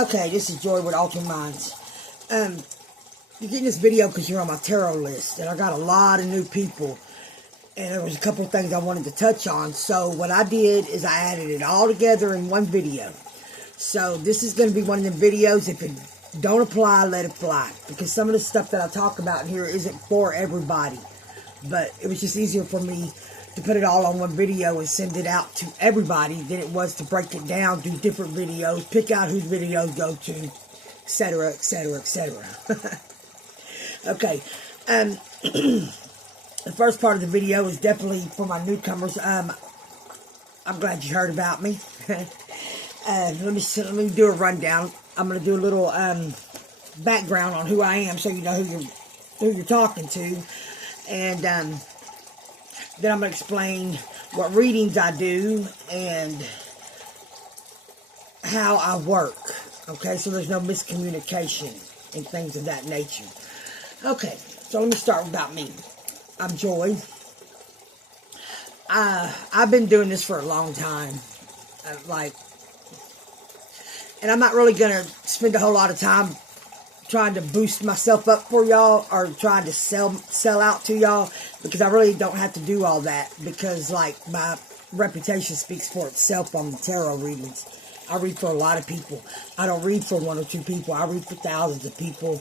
Okay, this is Joy with Altered Minds. You're getting this video because you're on my tarot list, and I got a lot of new people, and there was a couple of things I wanted to touch on. So what I did is I added it all together in one video. So this is going to be one of the videos. If it don't apply, let it fly, because some of the stuff that I talk about in here isn't for everybody. But it was just easier for me to put it all on one video and send it out to everybody than it was to break it down, do different videos, pick out whose videos go to, etc., etc., etc. Okay, the first part of the video is definitely for my newcomers. I'm glad you heard about me. Let me do a rundown. I'm going to do a little background on who I am, so you know who you're talking to, and then I'm going to explain what readings I do and how I work. Okay, so there's no miscommunication and things of that nature. Okay, so let me start about me. I'm Joy. I've been doing this for a long time. And I'm not really going to spend a whole lot of time trying to boost myself up for y'all or trying to sell out to y'all, because I really don't have to do all that, because like my reputation speaks for itself on the tarot readings. I read for a lot of people. I don't read for one or two people. I read for thousands of people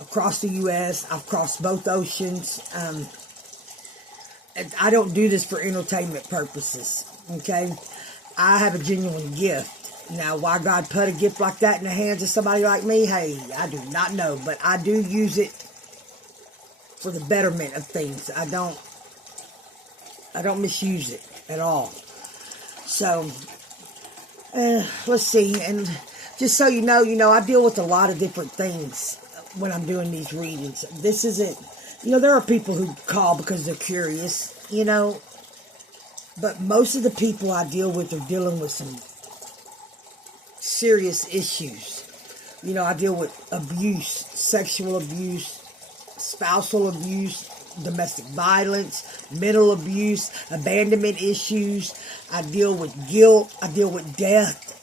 across the U.S. I've crossed both oceans. And I don't do this for entertainment purposes, okay? I have a genuine gift. Now, why God put a gift like that in the hands of somebody like me, hey, I do not know. But I do use it for the betterment of things. I don't misuse it at all. So, let's see. And just so you know, I deal with a lot of different things when I'm doing these readings. This isn't, there are people who call because they're curious, But most of the people I deal with are dealing with some serious issues. I deal with abuse, sexual abuse, spousal abuse, domestic violence, mental abuse, abandonment issues. I deal with guilt. I deal with death.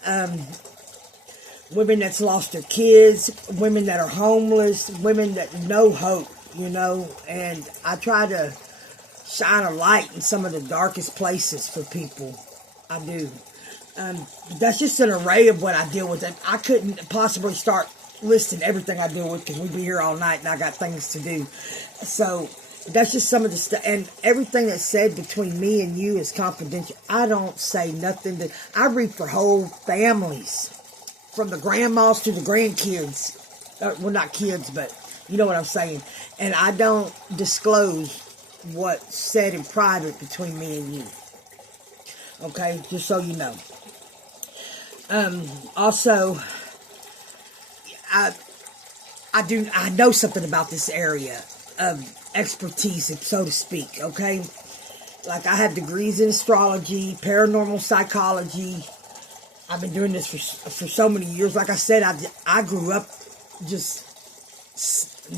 Women that's lost their kids, women that are homeless, women that no hope, and I try to shine a light in some of the darkest places for people. I do. That's just an array of what I deal with. I couldn't possibly start listing everything I deal with, because we'd be here all night and I got things to do. So that's just some of the stuff. And everything that's said between me and you is confidential. I don't say nothing. I read for whole families, from the grandmas to the grandkids. Well, not kids, but you know what I'm saying. And I don't disclose what's said in private between me and you. Okay, just so you know. Also, I know something about this area of expertise, so to speak, okay? Like, I have degrees in astrology, paranormal psychology. I've been doing this for so many years. Like I said, I grew up just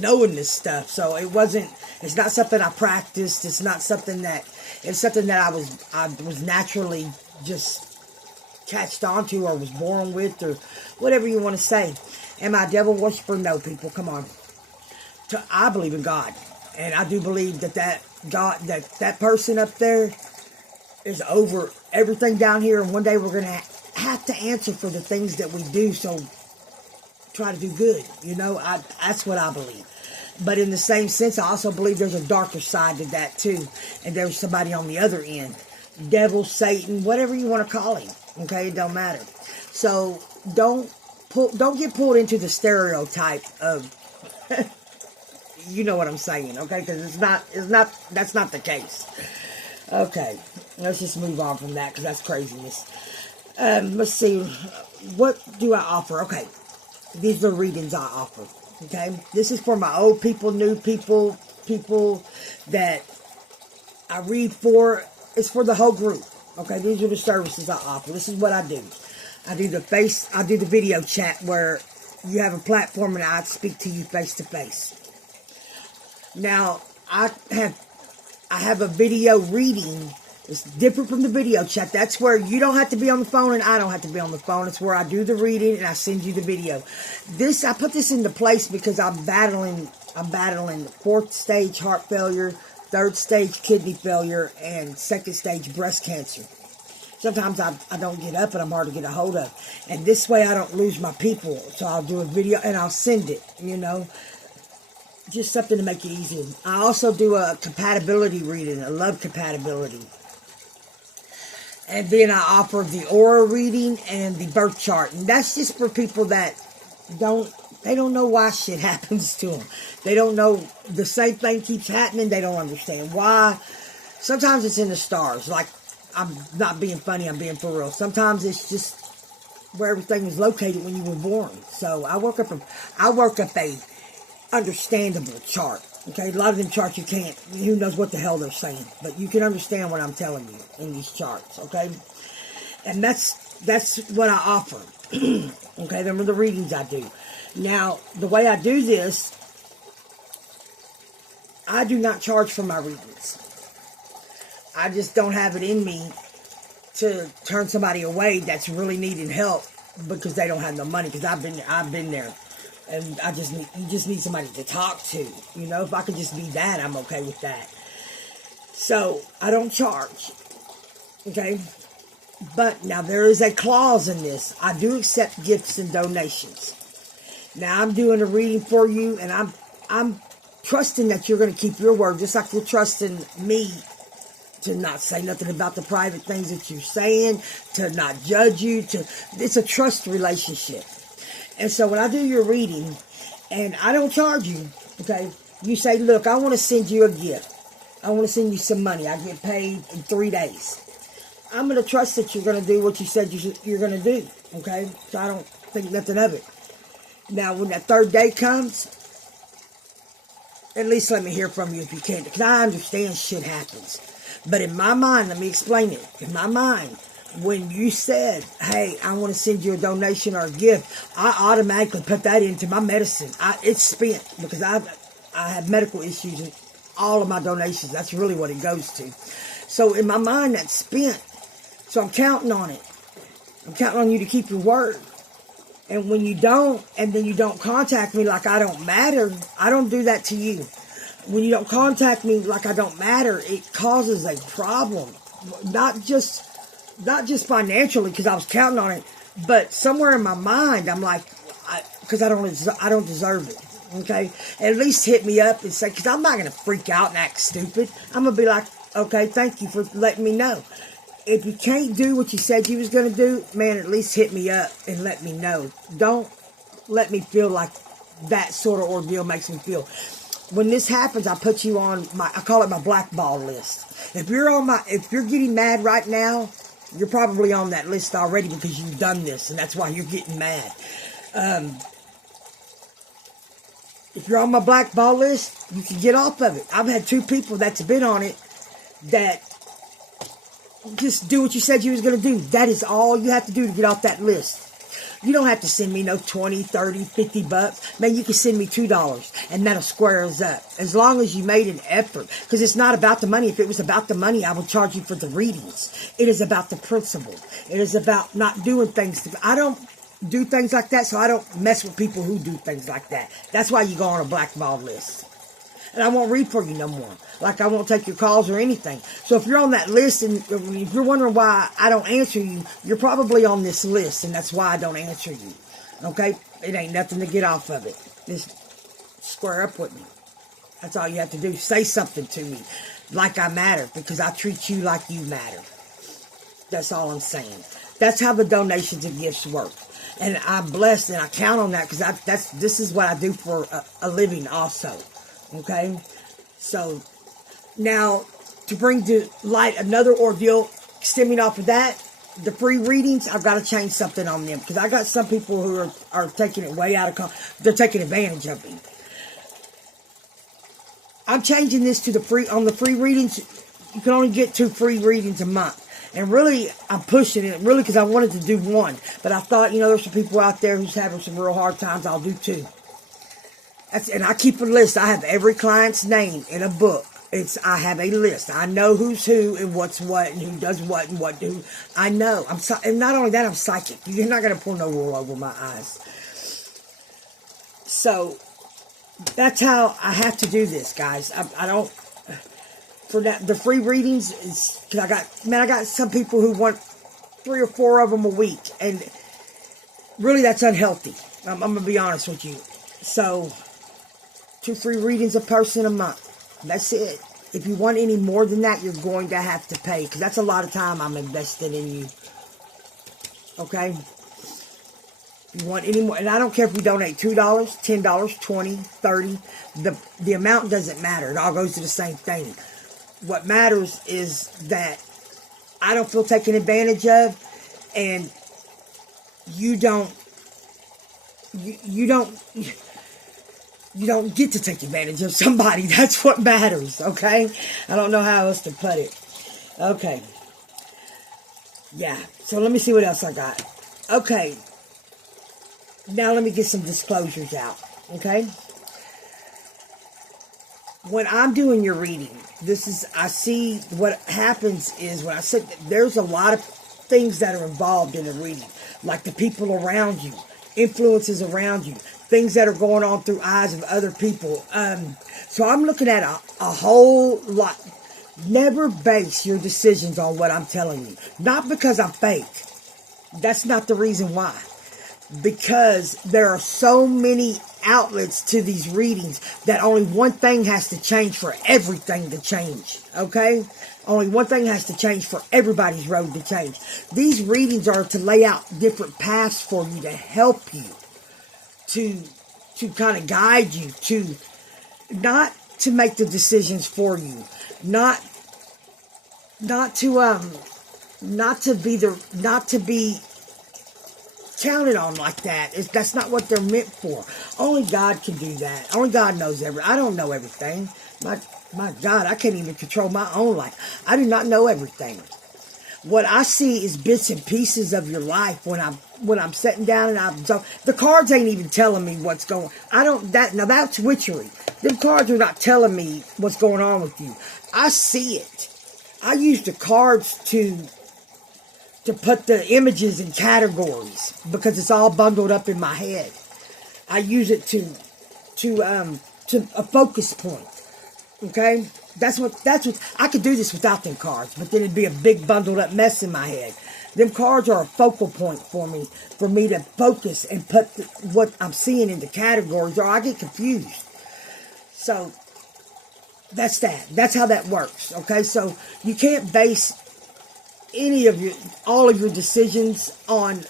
knowing this stuff. So it's not something I practiced. It's something that I was naturally just catched onto, or was born with, or whatever you want to say. Am I a devil worshiper? No, people, come on. I believe in God, and I do believe that God, that person up there is over everything down here, and one day we're gonna have to answer for the things that we do. So try to do good. That's what I believe. But in the same sense, I also believe there's a darker side to that too, and there's somebody on the other end. Devil, Satan, whatever you want to call him. Okay, it don't matter. So don't get pulled into the stereotype of, you know what I'm saying, okay? Because that's not the case. Okay, let's just move on from that, because that's craziness. Let's see, what do I offer? Okay, these are the readings I offer. Okay, this is for my old people, new people, people that I read for. It's for the whole group. Okay, these are the services I offer. This is what I do. I do the video chat where you have a platform and I speak to you face to face. Now, I have a video reading It's different from the video chat. That's where you don't have to be on the phone and I don't have to be on the phone. It's where I do the reading and I send you the video. I put this into place because I'm battling 4th stage heart failure, 3rd stage kidney failure, and 2nd stage breast cancer. Sometimes I don't get up and I'm hard to get a hold of. And this way I don't lose my people. So I'll do a video and I'll send it, Just something to make it easier. I also do a compatibility reading, a love compatibility. And then I offer the aura reading and the birth chart. And that's just for people that don't know why shit happens to them. They don't know the same thing keeps happening. They don't understand why. Sometimes it's in the stars. Like, I'm not being funny, I'm being for real. Sometimes it's just where everything was located when you were born. So I work up a understandable chart. Okay, a lot of them charts you can't, who knows what the hell they're saying, but you can understand what I'm telling you in these charts, okay? And that's what I offer. Okay, them are the readings I do. Now, the way I do this, I do not charge for my readings. I just don't have it in me to turn somebody away that's really needing help because they don't have no money, because I've been there. And you just need somebody to talk to. If I could just be that, I'm okay with that. So, I don't charge. Okay? But, now there is a clause in this. I do accept gifts and donations. Now, I'm doing a reading for you, and I'm trusting that you're going to keep your word, just like you're trusting me to not say nothing about the private things that you're saying, to not judge you. It's a trust relationship. And so when I do your reading, and I don't charge you, okay, you say, look, I want to send you a gift. I want to send you some money. I get paid in 3 days. I'm going to trust that you're going to do what you said you're going to do, okay? So I don't think nothing of it. Now, when that 3rd day comes, at least let me hear from you if you can, because I understand shit happens. But in my mind, let me explain it. In my mind, when you said, hey, I want to send you a donation or a gift, I automatically put that into my medicine. It's spent because I have medical issues in all of my donations. That's really what it goes to. So in my mind, that's spent. So I'm counting on it. I'm counting on you to keep your word. And when you don't, and then you don't contact me like I don't matter, I don't do that to you. When you don't contact me like I don't matter, it causes a problem. Not just financially, because I was counting on it, but somewhere in my mind, I'm like, because I don't deserve it. Okay, at least hit me up and say, because I'm not gonna freak out and act stupid. I'm gonna be like, okay, thank you for letting me know. If you can't do what you said you was gonna do, man, at least hit me up and let me know. Don't let me feel like that sort of ordeal makes me feel. When this happens, I put you on I call it my blackball list. If you're getting mad right now, you're probably on that list already because you've done this, and that's why you're getting mad. If you're on my blackball list, you can get off of it. I've had 2 people that's been on it that just do what you said you was going to do. That is all you have to do to get off that list. You don't have to send me no 20, 30, 50 bucks. Man, you can send me $2 and that'll square us up. As long as you made an effort. Because it's not about the money. If it was about the money, I would charge you for the readings. It is about the principle. It is about not doing things. I don't do things like that, so I don't mess with people who do things like that. That's why you go on a blackball list. And I won't read for you no more. Like, I won't take your calls or anything. So if you're on that list, and if you're wondering why I don't answer you, you're probably on this list, and that's why I don't answer you. Okay? It ain't nothing to get off of it. Just square up with me. That's all you have to do. Say something to me like I matter, because I treat you like you matter. That's all I'm saying. That's how the donations and gifts work. And I'm blessed, and I count on that, because this is what I do for a living also. Okay? So, now, to bring to light another ordeal stemming off of that, the free readings, I've got to change something on them. Because I got some people who are taking it way out of they're taking advantage of me. I'm changing this to the free readings. You can only get 2 free readings a month. And really, I'm pushing it, really, because I wanted to do 1. But I thought, there's some people out there who's having some real hard times. I'll do 2. And I keep a list. I have every client's name in a book. I have a list. I know who's who and what's what and who does what and what do. I know. And not only that, I'm psychic. You're not going to pour no wool over my eyes. So that's how I have to do this, guys. I don't, for that, the free readings is, cause I got some people who want 3 or 4 of them a week, and really that's unhealthy. I'm going to be honest with you. So 2 free readings a person a month. That's it. If you want any more than that, you're going to have to pay, because that's a lot of time I'm investing in you. Okay? If you want any more, and I don't care if you donate $2, $10, $20, $30. The amount doesn't matter. It all goes to the same thing. What matters is that I don't feel taken advantage of, and you don't get to take advantage of somebody. That's what matters, okay? I don't know how else to put it. Okay. Yeah, so let me see what else I got. Okay. Now let me get some disclosures out, okay? When I'm doing your reading, I see what happens is when I said there's a lot of things that are involved in a reading, like the people around you, influences around you, things that are going on through eyes of other people. So I'm looking at a whole lot. Never base your decisions on what I'm telling you. Not because I'm fake. That's not the reason why. Because there are so many outlets to these readings that only one thing has to change for everything to change. Okay? Only one thing has to change for everybody's road to change. These readings are to lay out different paths for you to help you. To kind of guide you. Not to make the decisions for you. Not to be counted on like that. That's not what they're meant for. Only God can do that. Only God knows everything. I don't know everything. My God, I can't even control my own life. I do not know everything. What I see is bits and pieces of your life when I'm sitting down and the cards ain't even telling me what's going. Now that's witchery. Them cards are not telling me what's going on with you. I see it. I use the cards to put the images in categories because it's all bundled up in my head. I use it to a focus point. Okay? That's what I could do this without them cards, but then it'd be a big bundled up mess in my head. Them cards are a focal point for me to focus and put what I'm seeing into categories, or I get confused. So that's that. That's how that works. Okay? So you can't base all of your decisions on.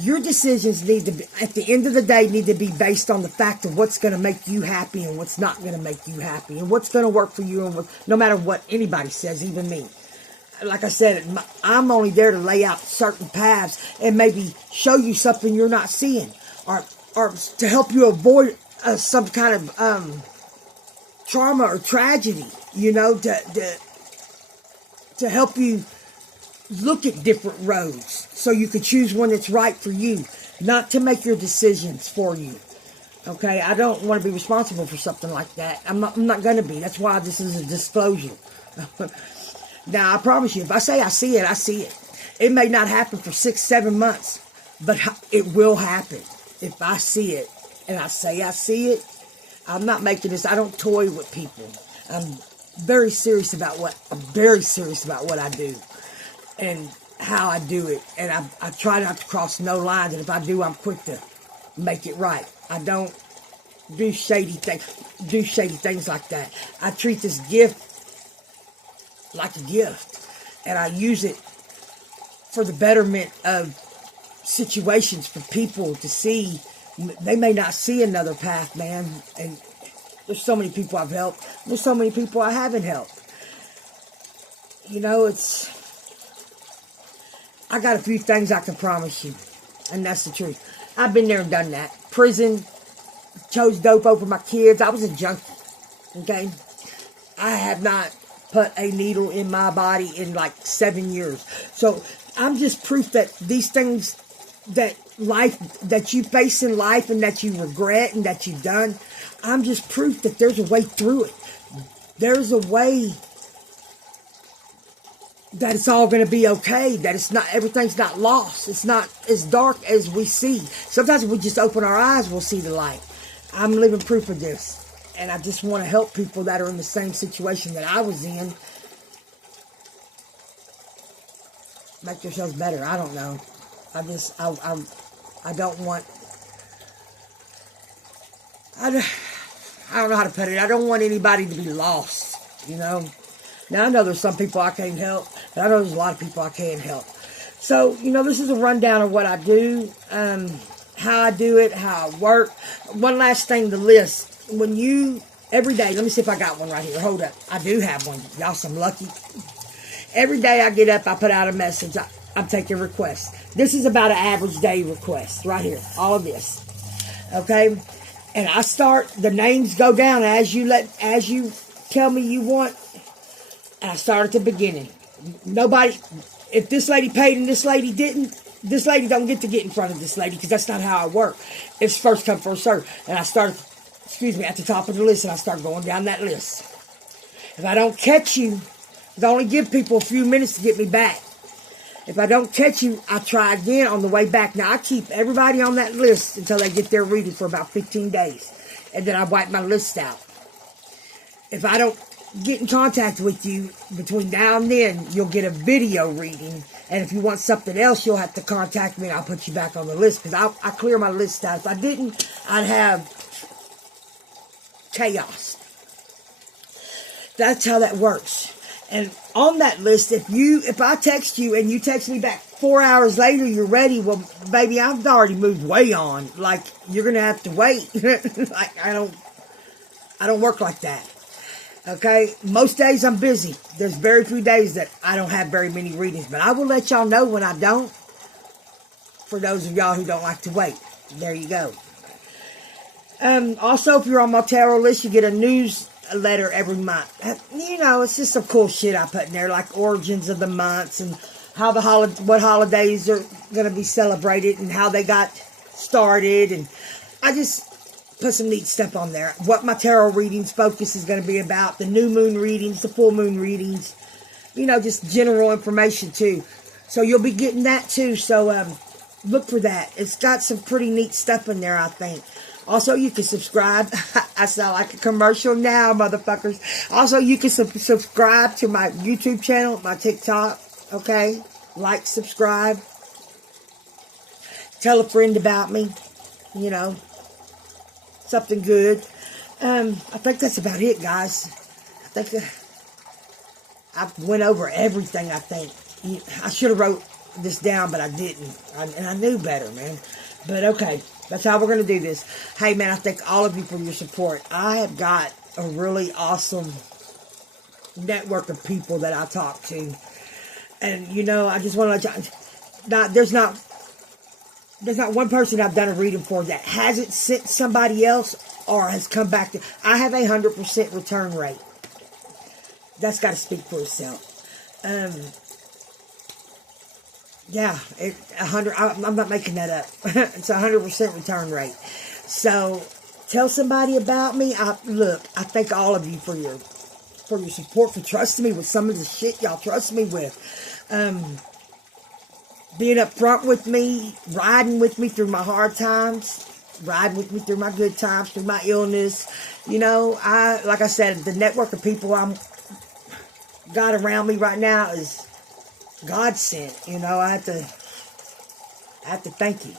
Your decisions need to be, at the end of the day, need to be based on the fact of what's going to make you happy and what's not going to make you happy, and what's going to work for you, and no matter what anybody says, even me. Like I said, I'm only there to lay out certain paths and maybe show you something you're not seeing, or to help you avoid some kind of trauma or tragedy. To help you look at different roads so you can choose one that's right for you, not to make your decisions for you. Okay, I don't want to be responsible for something like that. I'm not going to be. That's why this is a disclosure. Now, I promise you, if I say I see it, I see it. It may not happen for 6-7 months, but it will happen. If I see it and I say I see it, I'm not making this. I don't toy with people. I'm very serious about what I do and how I do it. And I try not to cross no lines. And if I do, I'm quick to make it right. I don't do shady things like that. I treat this gift like a gift, and I use it for the betterment of situations for people to see. They may not see another path, man, and there's so many people I've helped. There's so many people I haven't helped. I got a few things I can promise you, and that's the truth. I've been there and done that. Prison, chose dope over my kids. I was a junkie, okay? I have not put a needle in my body in like 7 years. So I'm just proof that these things that you face in life and that you regret and that you've done, I'm just proof that there's a way through it. there's a way that it's all going to be okay, that it's not, everything's not lost. It's not as dark as we see. Sometimes if we just open our eyes, we'll see the light. I'm living proof of this. And I just want to help people that are in the same situation that I was in. Make themselves better. I don't know. I don't want, I don't know how to put it. I don't want anybody to be lost, you know. Now, I know there's some people I can't help, but I know there's a lot of people I can help. So, you know, this is a rundown of what I do, how I do it, how I work. One last thing, the list. When you, every day, let me see if I got one right here. Hold up. I do have one. Y'all some lucky. Every day I get up, I put out a message. I'm taking requests. This is about an average day request right here. All of this. Okay? And I start, the names go down as you tell me you want. And I start at the beginning. Nobody, if this lady paid and this lady didn't, this lady don't get to get in front of this lady because that's not how I work. It's first come, first serve. And I start, at the top of the list and I start going down that list. If I don't catch you, I only give people a few minutes to get me back. If I don't catch you, I try again on the way back. Now, I keep everybody on that list until they get their reading for about 15 days. And then I wipe my list out. If I don't get in contact with you between now and then, you'll get a video reading. And if you want something else, you'll have to contact me and I'll put you back on the list. Because I clear my list out. If I didn't, I'd have chaos. That's how that works. And on that list, if I text you and you text me back 4 hours later, you're ready. Well, baby, I've already moved way on. Like, you're going to have to wait. Like, I don't work like that. Okay? Most days I'm busy. There's very few days that I don't have very many readings. But I will let y'all know when I don't. For those of y'all who don't like to wait. There you go. Also, if you're on my tarot list, you get a newsletter every month. You know, it's just some cool shit I put in there, like origins of the months and how what holidays are going to be celebrated and how they got started. And I just put some neat stuff on there. What my tarot readings focus is going to be about, the new moon readings, the full moon readings, you know, just general information too. So you'll be getting that too. So look for that. It's got some pretty neat stuff in there, I think. Also, you can subscribe. I sound like a commercial now, motherfuckers. Also, you can subscribe to my YouTube channel, my TikTok, okay? Like, subscribe. Tell a friend about me, you know. Something good. I think that's about it, guys. I think I went over everything, I think. I should have wrote this down, but I didn't. And I knew better, man. But okay. That's how we're going to do this. Hey, man, I thank all of you for your support. I have got a really awesome network of people that I talk to. And, you know, I just want to let you... There's not one person I've done a reading for that hasn't sent somebody else or has come back to... I have a 100% return rate. That's got to speak for itself. Yeah, 100. I'm not making that up. It's a 100% return rate. So tell somebody about me. Look, I thank all of you for your support, for trusting me with some of the shit y'all trust me with. Being up front with me, riding with me through my hard times, riding with me through my good times, through my illness. You know, like I said, the network of people I'm got around me right now is God sent. You know, I have to thank you.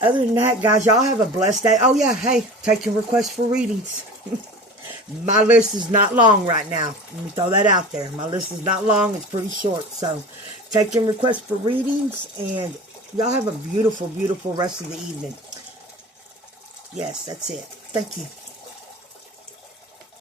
Other than that, guys, y'all have a blessed day. Oh yeah, hey, taking requests for readings. My list is not long right now. Let me throw that out there. My list is not long. It's pretty short. So, taking requests for readings, and y'all have a beautiful, beautiful rest of the evening. Yes, that's it. Thank you.